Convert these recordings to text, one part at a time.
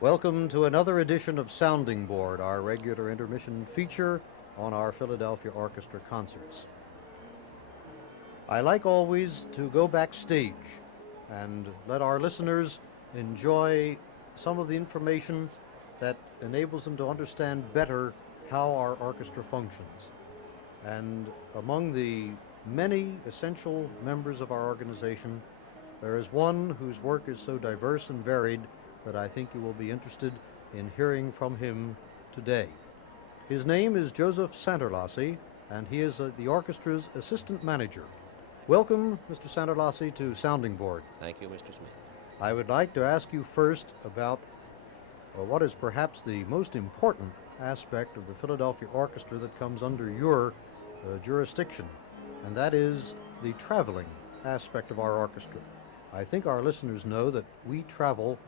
Welcome to another edition of Sounding Board, our regular intermission feature on our Philadelphia Orchestra concerts. I like always to go backstage and let our listeners enjoy some of the information that enables them to understand better how our orchestra functions. And among the many essential members of our organization, there is one whose work is so diverse and varied that I think you will be interested in hearing from him today. His name is Joseph Santarlasci, and he is the orchestra's assistant manager. Welcome, Mr. Santarlasci, to Sounding Board. Thank you, Mr. Smith. I would like to ask you first about what is perhaps the most important aspect of the Philadelphia Orchestra that comes under your jurisdiction, and that is the traveling aspect of our orchestra. I think our listeners know that we travel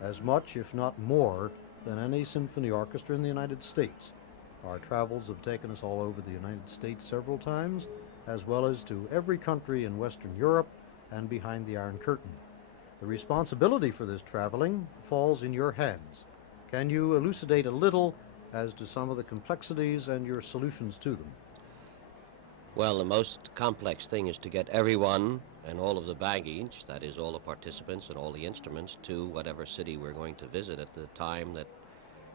as much, if not more, than any symphony orchestra in the United States. Our travels have taken us all over the United States several times, as well as to every country in Western Europe and behind the Iron Curtain. The responsibility for this traveling falls in your hands. Can you elucidate a little as to some of the complexities and your solutions to them? Well, the most complex thing is to get everyone and all of the baggage, that is all the participants and all the instruments, to whatever city we're going to visit at the time that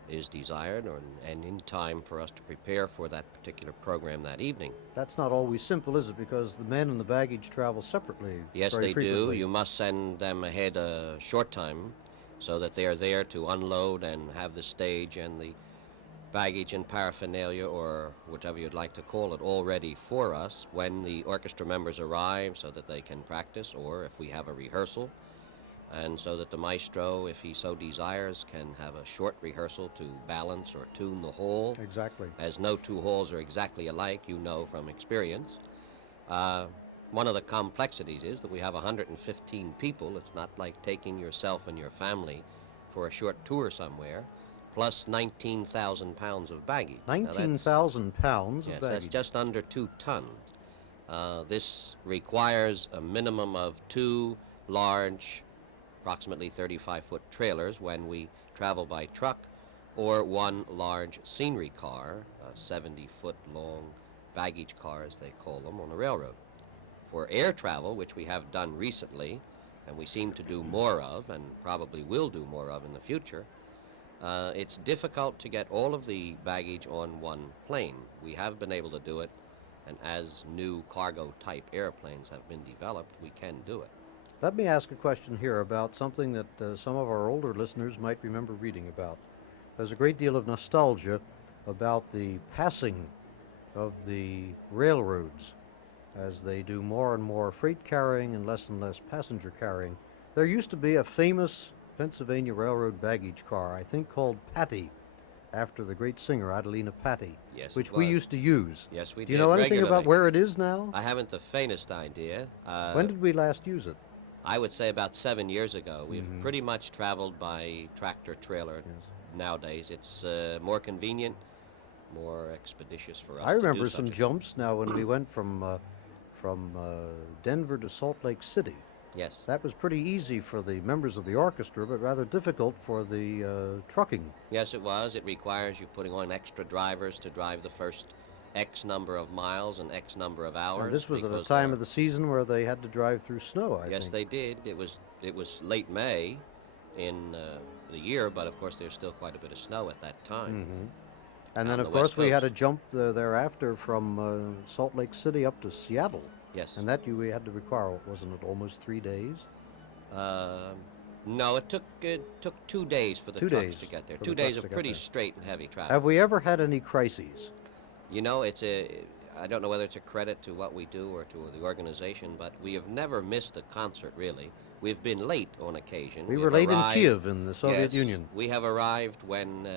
is desired and in time for us to prepare for that particular program that evening. That's not always simple, is it? Because the men and the baggage travel separately. Yes, very they frequently. do. You must send them ahead a short time so that they are there to unload and have the stage and the baggage and paraphernalia, or whatever you'd like to call it, all ready for us when the orchestra members arrive so that they can practice, or if we have a rehearsal, and so that the maestro, if he so desires, can have a short rehearsal to balance or tune the whole. Exactly. As no two halls are exactly alike, you know from experience. One of the complexities is that we have 115 people. It's not like taking yourself and your family for a short tour somewhere, plus 19,000 pounds of baggage. 19,000 pounds Yes, of baggage. that's just under 2 tons. This requires a minimum of 2 large, approximately 35-foot trailers when we travel by truck, or 1 large scenery car, a 70-foot long baggage car, as they call them, on the railroad. For air travel, which we have done recently, and we seem to do more of, and probably will do more of in the future, it's difficult to get all of the baggage on one plane. We have been able to do it, and as new cargo-type airplanes have been developed, we can do it. Let me ask a question here about something that some of our older listeners might remember reading about. There's a great deal of nostalgia about the passing of the railroads as they do more and more freight carrying and less passenger carrying. There used to be a famous Pennsylvania Railroad baggage car, I think called Patty, after the great singer Adelina Patti, Yes, which it we was. used to use. Yes, we Do you did know anything about regularly. where it is now? I haven't the faintest idea. When did we last use it? I would say about 7 years ago. We've Mhm. pretty much traveled by tractor-trailer nowadays. It's more convenient, more expeditious for us I to do remember such some a- jumps now when we went from Denver to Salt Lake City. Yes. That was pretty easy for the members of the orchestra, but rather difficult for the trucking. Yes, it was. It requires you putting on extra drivers to drive the first X number of miles and X number of hours. And this was at a because time there- of the season where they had to drive through snow, I Yes, think. they did. It was late May in the year, but of course there's still quite a bit of snow at that time. Mhm. And then, On of the course, West we had to Coast. jump thereafter from Salt Lake City up to Seattle. Yes. And that we had to require, wasn't it, almost 3 days? Uh, no, it took 2 days for the 2 trucks days to get there. for 2 the days trucks of to get pretty there. straight and heavy travel. Have we ever had any crises? You know, I don't know whether it's a credit to what we do or to the organization, but we have never missed a concert, really. We've been late on occasion. We We've were late arrived- in Kiev in the Soviet Yes, Union. we have arrived when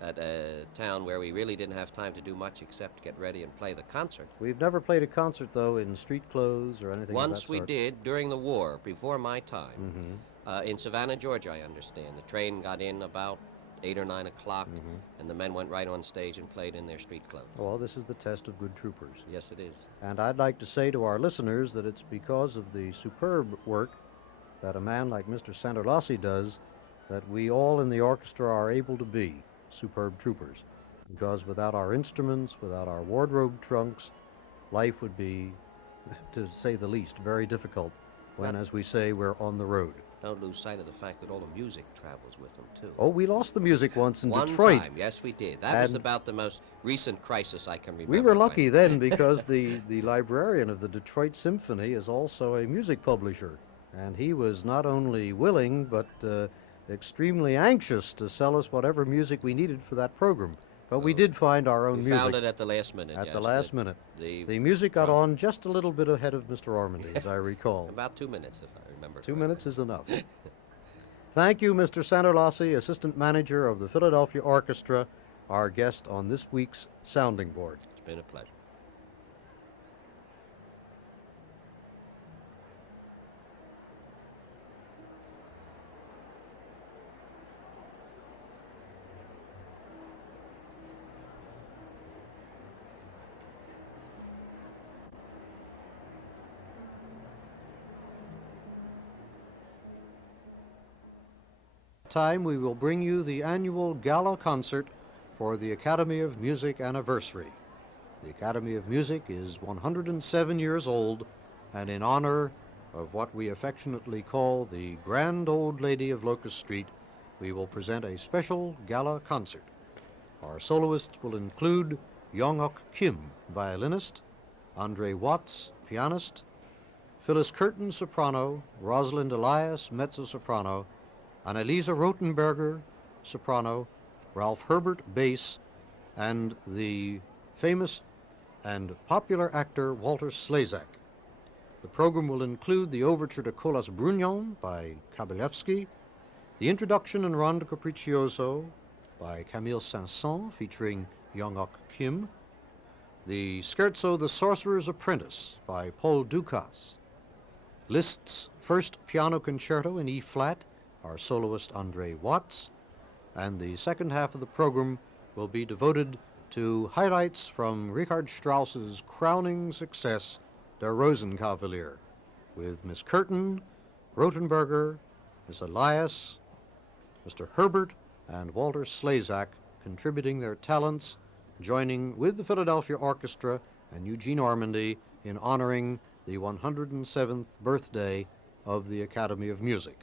at a town where we really didn't have time to do much except get ready and play the concert. We've never played a concert, though, in street clothes or anything of that Once we sort. did during the war, before my time, Mhm. in Savannah, Georgia, I understand. The train got in about 8 or 9 o'clock, and the men went right on stage and played in their street clothes. Well, this is the test of good troopers. Yes, it is. And I'd like to say to our listeners that it's because of the superb work that a man like Mr. Santarlasci does that we all in the orchestra are able to be superb troopers, because without our instruments, without our wardrobe trunks, life would be, to say the least, very difficult when, as we say, we're on the road. Don't lose sight of the fact that all the music travels with them, too. Oh, we lost the music once in One Detroit. time, yes, we did. That was And about the most recent crisis I can remember. we were lucky then because the librarian of the Detroit Symphony is also a music publisher. And he was not only willing, but extremely anxious to sell us whatever music we needed for that program. But we did find our own We music. found it at the last minute, At yes. the last minute. The The music got drum. on just a little bit ahead of Mr. Ormandy, as I recall. About 2 minutes, if I remember 2 correctly. minutes is enough. Thank you, Mr. Santarlasci, Assistant Manager of the Philadelphia Orchestra, our guest on this week's Sounding Board. It's been a pleasure. Time we will bring you the annual gala concert for the Academy of Music anniversary. The Academy of Music is 107 years old, and in honor of what we affectionately call the Grand Old Lady of Locust Street, we will present a special gala concert. Our soloists will include Young-Ok Kim, violinist, Andre Watts, pianist, Phyllis Curtin, soprano, Rosalind Elias, mezzo-soprano, Annalisa Rotenberger, soprano, Ralph Herbert, bass, and the famous and popular actor Walter Slezak. The program will include the overture to Colas Brugnon by Kabelevsky, the introduction and Rondo Capriccioso by Camille Saint-Saens featuring Young-Ok Kim, the scherzo The Sorcerer's Apprentice by Paul Dukas, Liszt's first piano concerto in E-flat, our soloist Andre Watts, and the second half of the program will be devoted to highlights from Richard Strauss's crowning success, Der Rosenkavalier, with Miss Curtin, Rotenberger, Miss Elias, Mr. Herbert, and Walter Slezak contributing their talents, joining with the Philadelphia Orchestra and Eugene Ormandy in honoring the 107th birthday of the Academy of Music.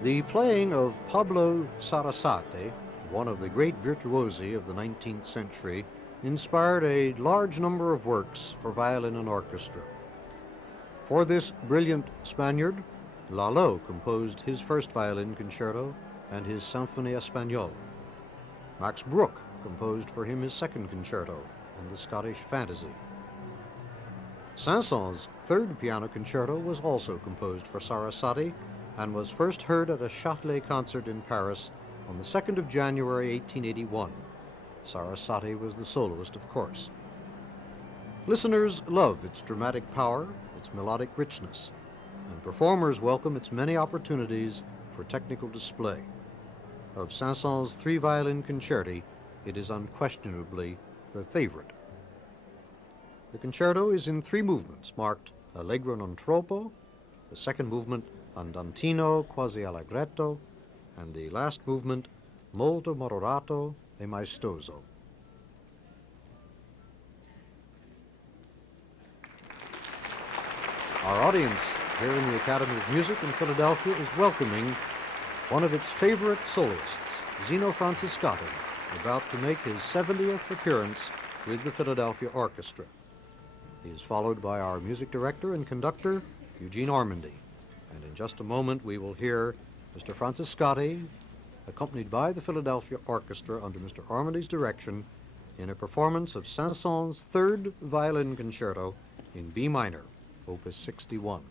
The playing of Pablo Sarasate, one of the great virtuosi of the 19th century, inspired a large number of works for violin and orchestra. For this brilliant Spaniard, Lalo composed his first violin concerto and his Symphonie Espagnole. Max Bruch composed for him his second concerto and the Scottish Fantasy. Saint-Saens' third piano concerto was also composed for Sarasate and was first heard at a Châtelet concert in Paris on the 2nd of January 1881. Sarasate was the soloist, of course. Listeners love its dramatic power, its melodic richness, and performers welcome its many opportunities for technical display. Of Saint-Saens' three violin concerti, it is unquestionably the favorite. The concerto is in three movements, marked Allegro non troppo, the second movement Andantino quasi allegretto, and the last movement Molto moderato e maestoso. Our audience here in the Academy of Music in Philadelphia is welcoming one of its favorite soloists, Zino Francescatti, about to make his 70th appearance with the Philadelphia Orchestra. He is followed by our music director and conductor, Eugene Ormandy. And in just a moment, we will hear Mr. Francescatti, accompanied by the Philadelphia Orchestra under Mr. Ormandy's direction, in a performance of Saint-Saens' third violin concerto in B minor, Opus 61.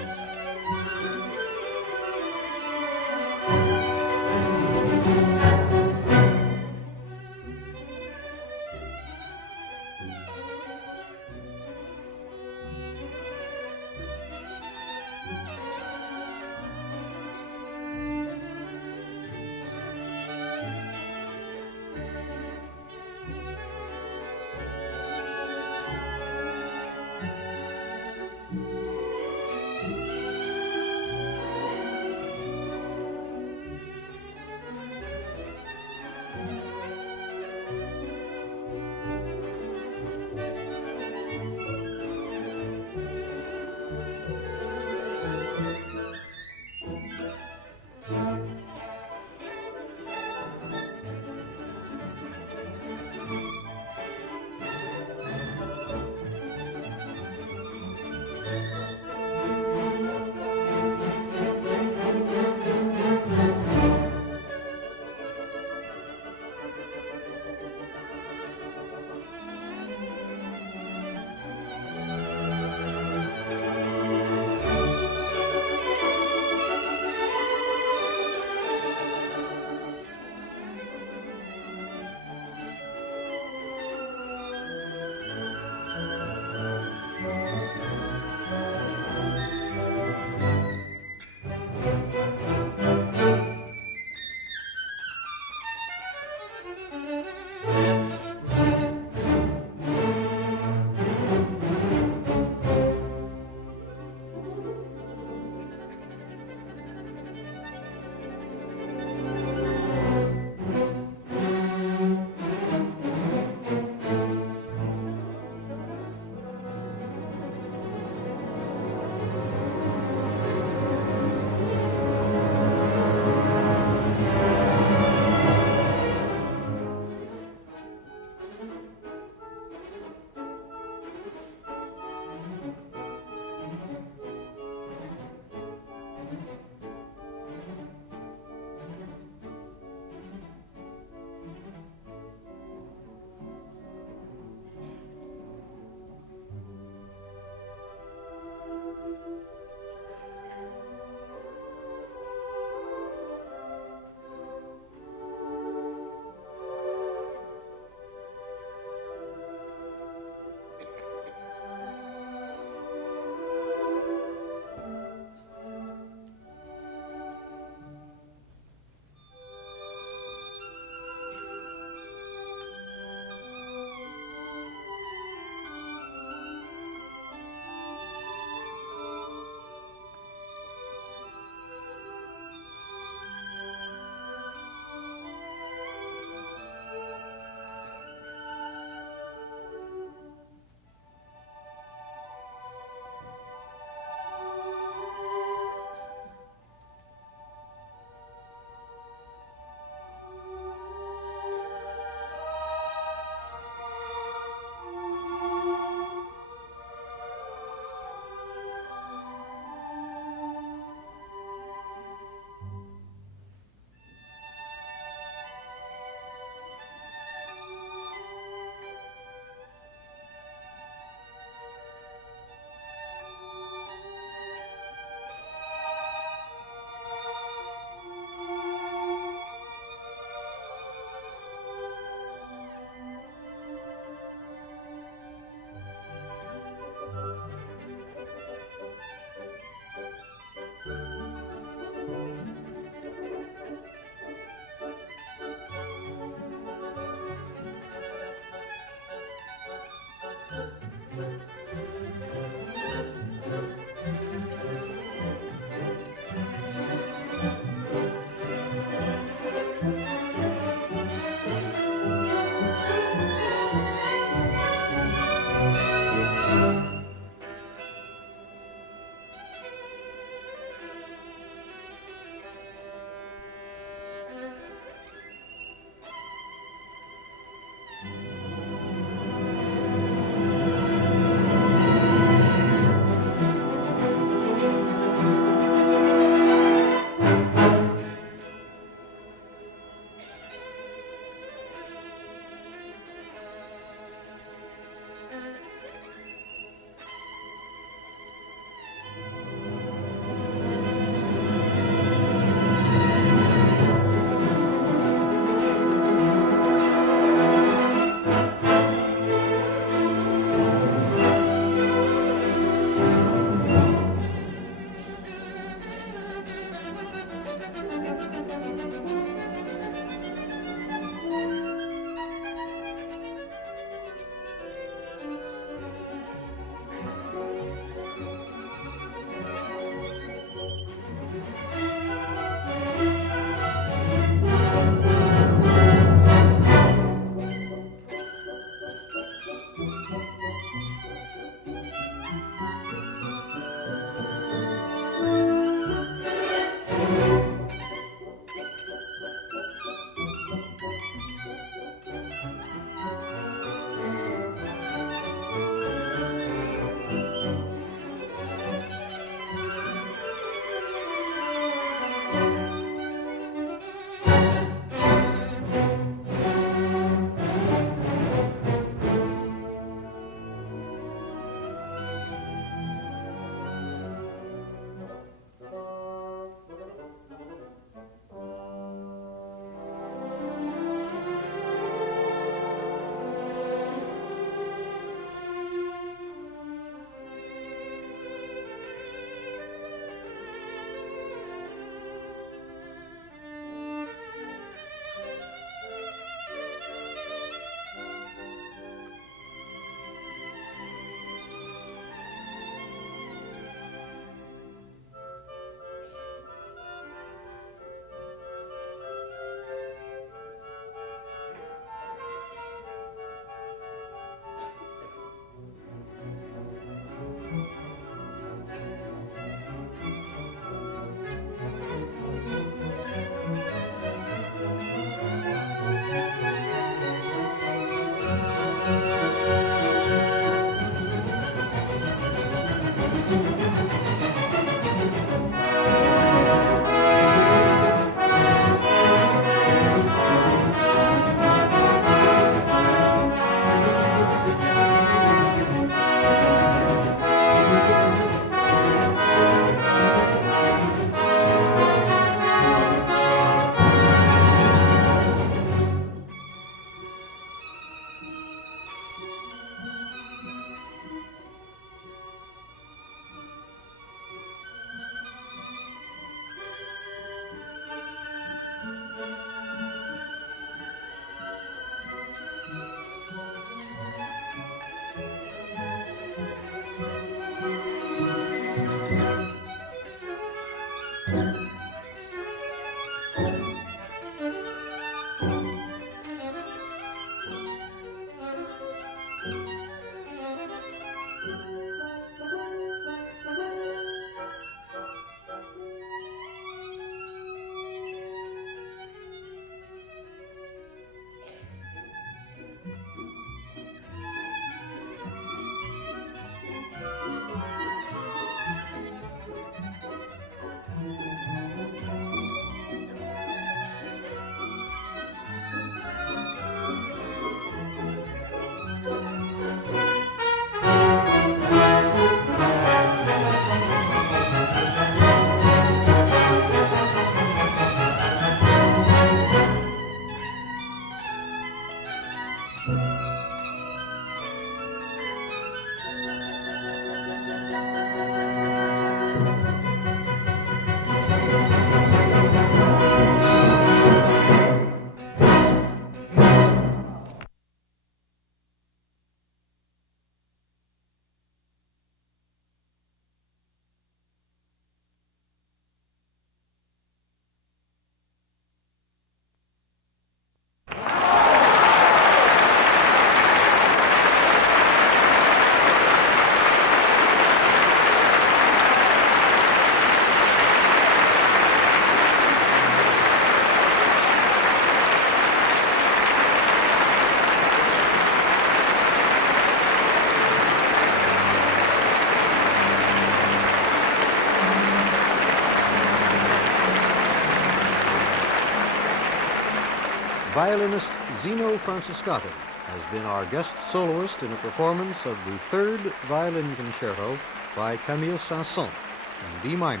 violinist Zino Francescatti has been our guest soloist in a performance of the third violin concerto by Camille Saint-Saens in D minor,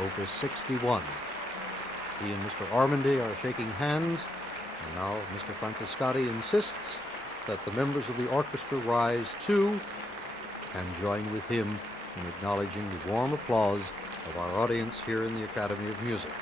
Opus 61. He and Mr. Ormandy are shaking hands, and now Mr. Francescatti insists that the members of the orchestra rise too and join with him in acknowledging the warm applause of our audience here in the Academy of Music.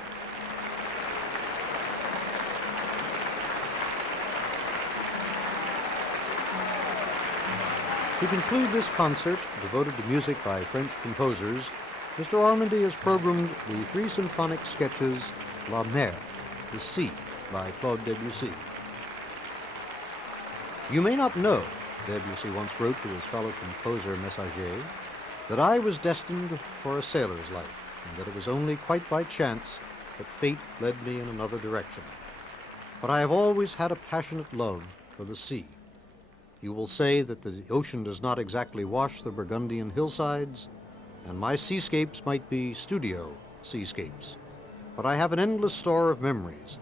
To conclude this concert, devoted to music by French composers, Mr. Ormandy has programmed the three symphonic sketches La Mer, the Sea, by Claude Debussy. You may not know, Debussy once wrote to his fellow composer Messager, that I was destined for a sailor's life, and that it was only quite by chance that fate led me in another direction. But I have always had a passionate love for the sea. You will say that the ocean does not exactly wash the Burgundian hillsides, and my seascapes might be studio seascapes. But I have an endless store of memories,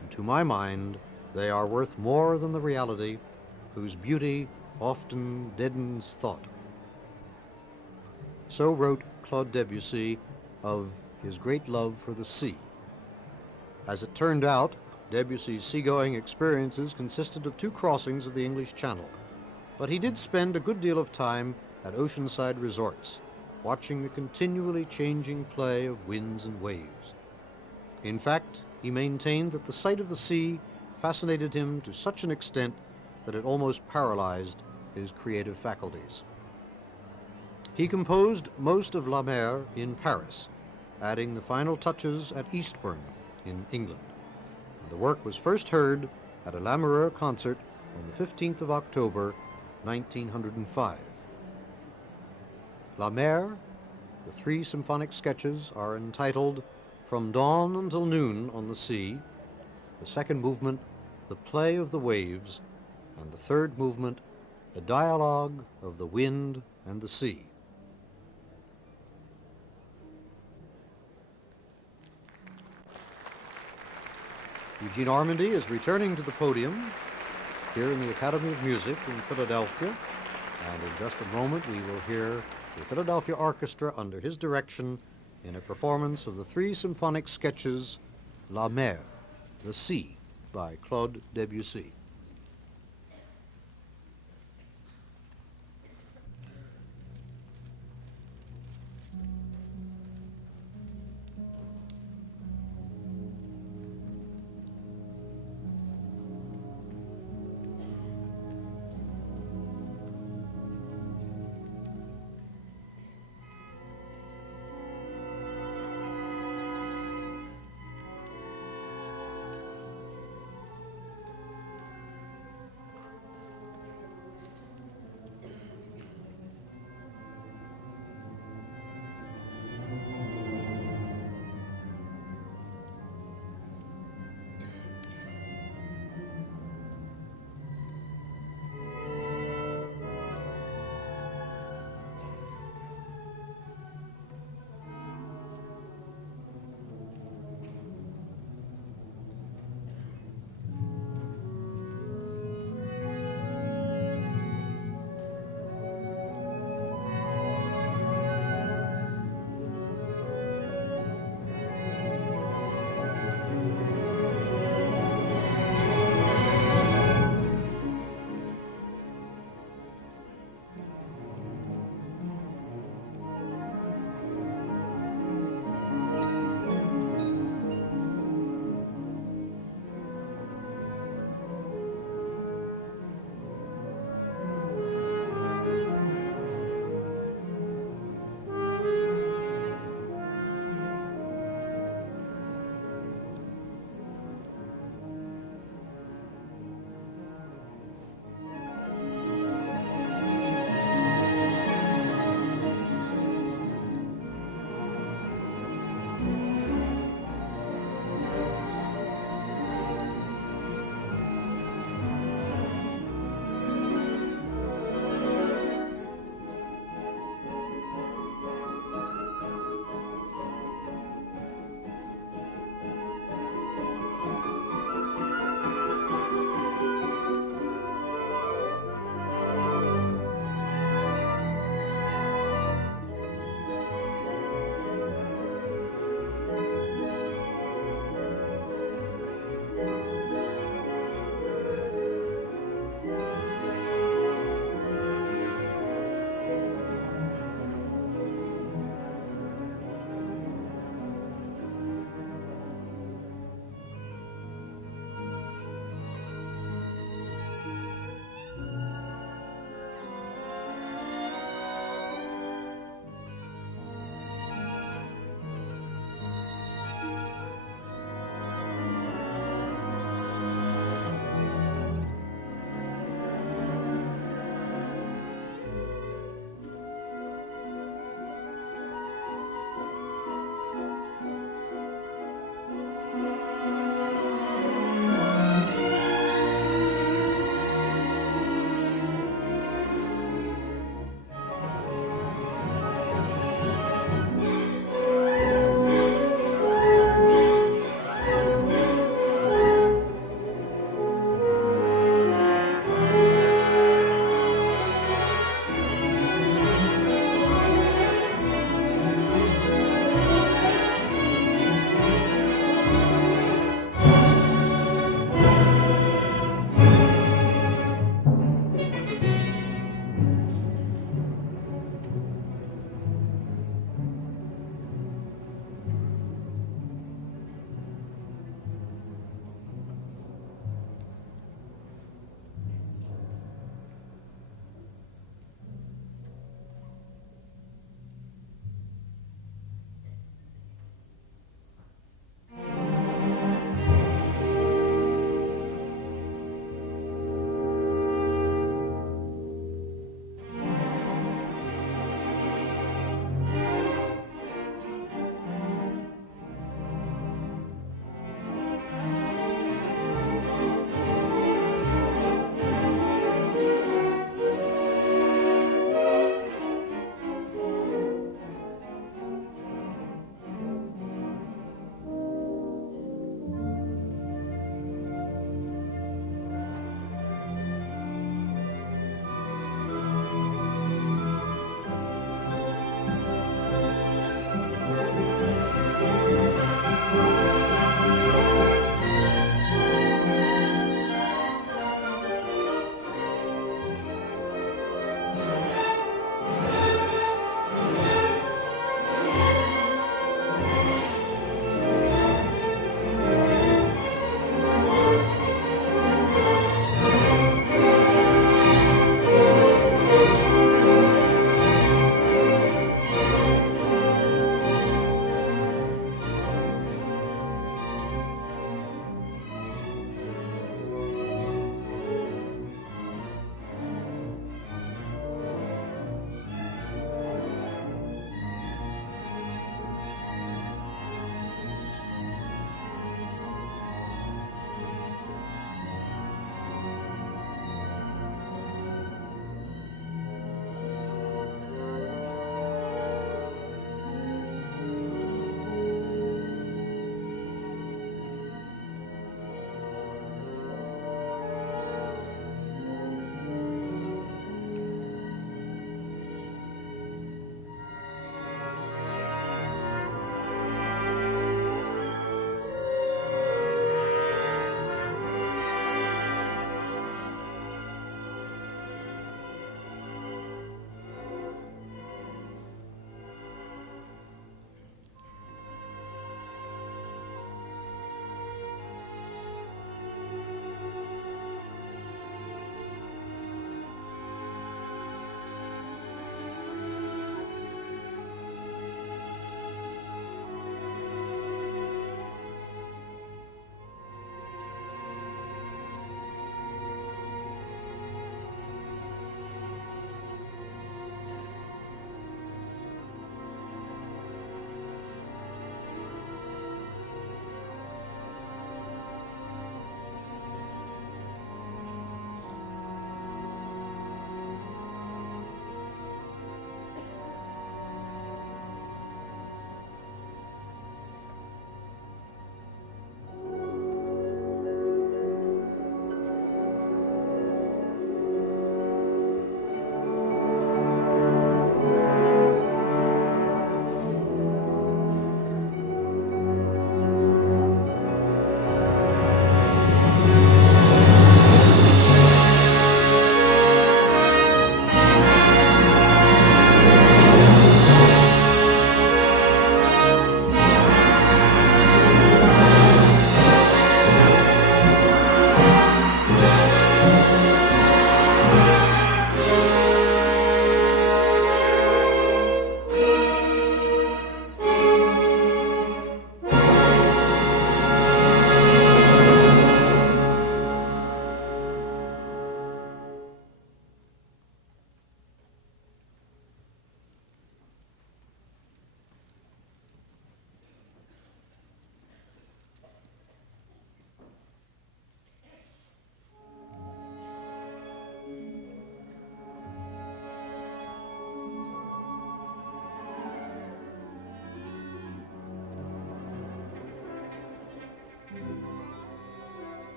and to my mind, they are worth more than the reality, whose beauty often deadens thought. So wrote Claude Debussy of his great love for the sea. As it turned out, Debussy's seagoing experiences consisted of 2 crossings of the English Channel, but he did spend a good deal of time at oceanside resorts, watching the continually changing play of winds and waves. In fact, he maintained that the sight of the sea fascinated him to such an extent that it almost paralyzed his creative faculties. He composed most of La Mer in Paris, adding the final touches at Eastbourne in England. And the work was first heard at a Lamoureux concert on the 15th of October, 1905. La Mer, the 3 symphonic sketches, are entitled From Dawn Until Noon on the Sea, the second movement, The Play of the Waves, and the third movement, A Dialogue of the Wind and the Sea. Eugene Ormandy is returning to the podium here in the Academy of Music in Philadelphia, and in just a moment we will hear the Philadelphia Orchestra under his direction in a performance of the 3 symphonic sketches La Mer, the Sea, by Claude Debussy.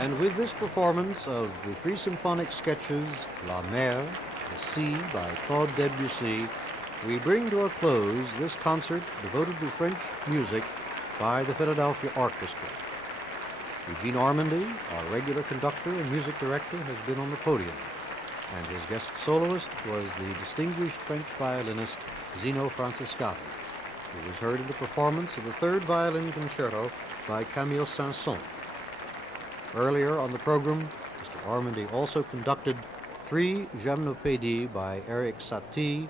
And with this performance of the three symphonic sketches, La Mer, the Sea by Claude Debussy, we bring to a close this concert devoted to French music by the Philadelphia Orchestra. Eugene Ormandy, our regular conductor and music director, has been on the podium, and his guest soloist was the distinguished French violinist Zino Francescatti, who was heard in the performance of the third violin concerto by Camille Saint-Saens. Earlier on the program, Mr. Ormandy also conducted three Gymnopédies by Eric Satie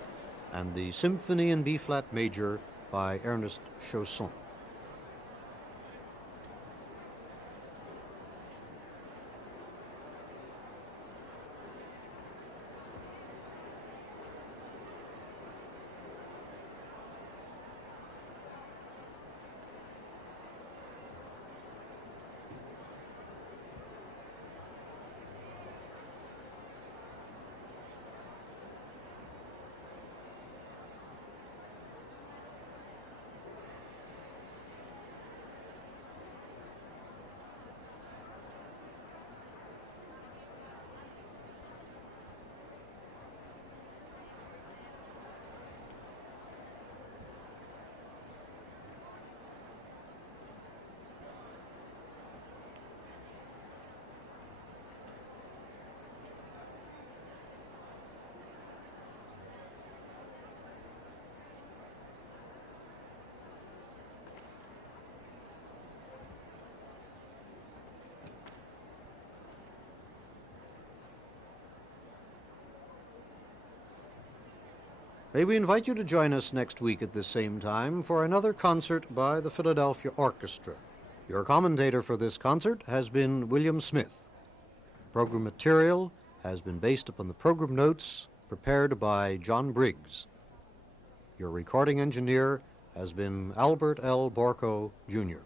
and the Symphony in B-flat major by Ernest Chausson. May we invite you to join us next week at this same time for another concert by the Philadelphia Orchestra. Your commentator for this concert has been William Smith. Program material has been based upon the program notes prepared by John Briggs. Your recording engineer has been Albert L. Borco, Jr.